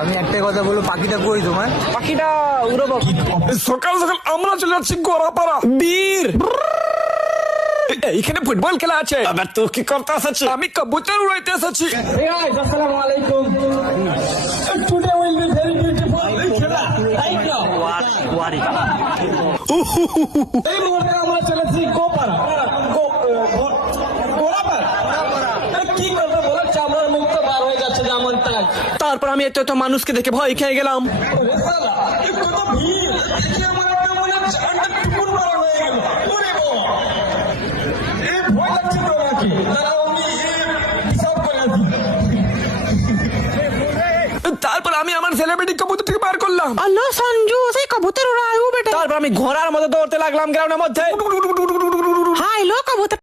আমি একটাই কথা বলবো, পাখিটা কই তোমার? পাখিটা উড়বো সকাল সকাল আমরা চলে যাচ্ছি গোরাপাড়া বীর। এখানে ফুটবল খেলা আছে। আবার তুই কি করতে এসেছিস? আমি কবুতর উড়াইতে এসেছি। আসসালামু আলাইকুম। Today will be very beautiful. Right now. এই মুহূর্তে আমরা চলেছি গোপাড়া গোড়াপাড়া। কি করবো বলো, চামড়ার মুক্ত বার হয়ে যাচ্ছে যেমন তাই। তারপর আমি এত মানুষকে দেখে ভয় খেয়ে গেলাম। তারপর আমি আমার সেলিব্রিটি কবুতর থেকে বার করলাম। আল্লাহ সঞ্জু, সেই কবুতর উড়ায়ু বেটা। তারপর আমি ঘোড়ার মতো দৌড়তে লাগলাম গ্রাউন্ডের মধ্যে। হাই লো কবুতর।